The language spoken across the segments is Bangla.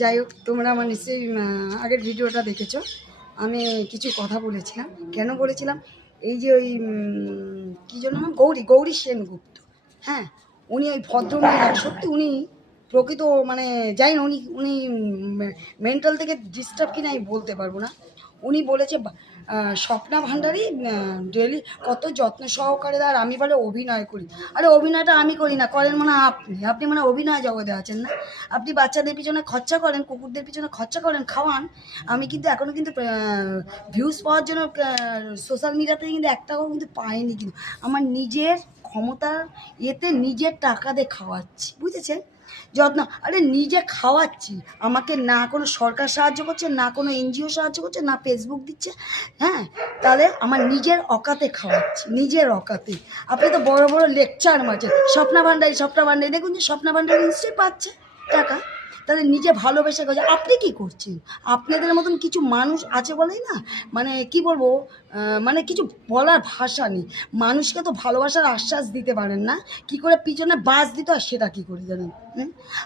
যাই হোক, তোমরা আমার নিশ্চয়ই আগের ভিডিওটা দেখেছো। আমি কিছু কথা বলেছিলাম। কেন বলেছিলাম? এই যে ওই কী জন্য নাম, গৌরী সেনগুপ্ত, হ্যাঁ, উনি ওই ভদ্রমহিলা, সত্যি উনি প্রকৃত মানে যাই না, উনি উনি মেন্টাল থেকে ডিস্টার্ব কিনা আমি বলতে পারবো না। উনি বলেছে স্বপ্না ভান্ডারী ডেলি কত যত্ন সহকারে, আর আমি বলে অভিনয় করি। আরে অভিনয়টা আমি করি না, করেন মানে আপনি মানে অভিনয় জগতে আছেন না। আপনি বাচ্চাদের পিছনে খরচা করেন, কুকুরদের পিছনে খরচা করেন, খাওয়ান। আমি কিন্তু এখনও কিন্তু ভিউজ পাওয়ার জন্য সোশ্যাল মিডিয়াতে কিন্তু একটাও কিন্তু পাইনি। কিন্তু আমার নিজের ক্ষমতার এতে নিজের টাকা দিয়ে খাওয়াচ্ছি, বুঝেছেন? যত্ন, আরে নিজে খাওয়াচ্ছি। আমাকে না কোনো সরকার সাহায্য করছে, না কোনো এনজিও সাহায্য করছে, না ফেসবুক দিচ্ছে, হ্যাঁ। তাহলে আমার নিজের অকাতে খাওয়াচ্ছি, নিজের অকাতে। আপনি তো বড় বড় লেকচার মারছেন, স্বপ্না ভান্ডারী, দেখুন যে স্বপ্না ভান্ডারী নিশ্চয়ই পাচ্ছে টাকা। তাহলে নিজে ভালোবেসে গেছে। আপনি কি করছেন? আপনাদের মতন কিছু মানুষ আছে বলেই না, মানে কি বলবো, মানে কিছু বলার ভাষা নেই। মানুষকে তো ভালোবাসার আশ্বাস দিতে পারেন না, কি করে পিছনে বাস দিতে হয় সেটা কি করে জানেন?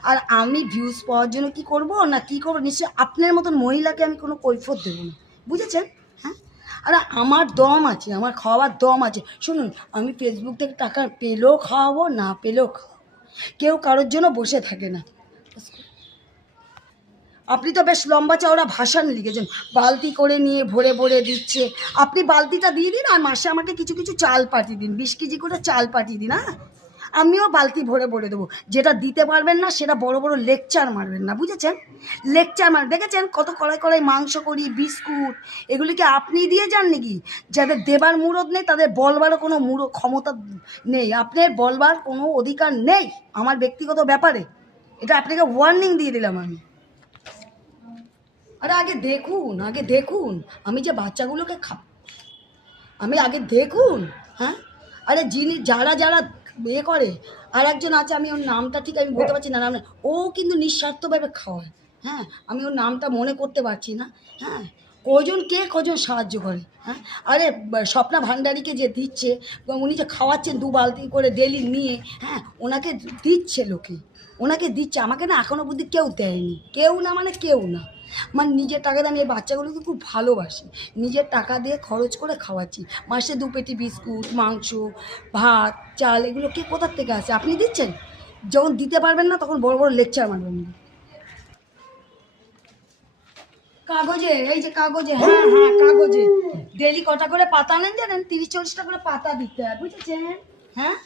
আর আমি ভিউজ পাওয়ার জন্য কি করব না কি করবো, নিশ্চয়ই আপনার মতন মহিলাকে আমি কোনো কৈফিয়ত দেবো না, বুঝেছেন? হ্যাঁ, আর আমার দম আছে, আমার খাওয়ার দম আছে। শুনুন, আমি ফেসবুক থেকে টাকা পেলেও খাওয়াবো, না পেলেও খাওয়াবো। কেউ কারোর জন্য বসে থাকে না। আপনি তো বেশ লম্বা চওড়া ভাষণ লিখেছেন, বালতি করে নিয়ে ভরে ভরে দিচ্ছে। আপনি বালতিটা দিয়ে দিন, আর মাসে আমাকে কিছু কিছু চাল পাঠিয়ে দিন, 20 কেজি করে চাল পাঠিয়ে দিন। হ্যাঁ, আমিও বালতি ভরে ভরে দেবো। যেটা দিতে পারবেন না সেটা বড় বড় লেকচার মারবেন না, বুঝেছেন? লেকচার দেখেছেন কত কড়াই কড়াই মাংস করি, বিস্কুট, এগুলিকে আপনি দিয়ে যান নাকি? যাদের দেবার মুরদ নেই তাদের বলবারও কোনো ক্ষমতা নেই। আপনার বলবার কোনো অধিকার নেই আমার ব্যক্তিগত ব্যাপারে। এটা আপনাকে ওয়ার্নিং দিয়ে দিলাম আমি। আরে আগে দেখুন আমি যে বাচ্চাগুলোকে আমি আগে দেখুন। হ্যাঁ, আরে যারা ইয়ে করে, আর একজন আছে, আমি ওর নামটা ঠিক আমি বলতে পারছি না, ও কিন্তু নিঃস্বার্থভাবে খাওয়ায়। হ্যাঁ, আমি ওর নামটা মনে করতে পারছি না। হ্যাঁ, কজন সাহায্য করে। হ্যাঁ, আরে স্বপ্না ভান্ডারীকে যে দিচ্ছে, উনি যে খাওয়াচ্ছেন 2 বালতি করে ডেলি নিয়ে, হ্যাঁ, ওনাকে দিচ্ছে লোকে, ওনাকে দিচ্ছে। আমাকে না এখনও বুদ্ধি কেউ দেয়নি, কেউ না মানে কেউ না। আমার নিজের টাকা দিয়ে আমি এই বাচ্চাগুলোকে খুব ভালোবাসি, নিজের টাকা দিয়ে খরচ করে খাওয়াচ্ছি। মাসে 2 পেটি বিস্কুট, মাংস, ভাত, চাল, এগুলো কে কোথার থেকে আসে? আপনি দিচ্ছেন। যখন দিতে পারবেন না তখন বড় বড় লেকচার মারবেন। কাগজে, এই যে কাগজে, হ্যাঁ হ্যাঁ কাগজে ডেলি কটা করে পাতা নেন জানেন? 30-40টা করে পাতা দিতে হয়, বুঝেছেন? হ্যাঁ,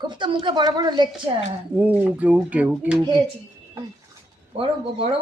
খুব তো মুখে বড় বড় লেকচার। ওকে ওকে ওকে ওকে খেয়েছি বড় বড়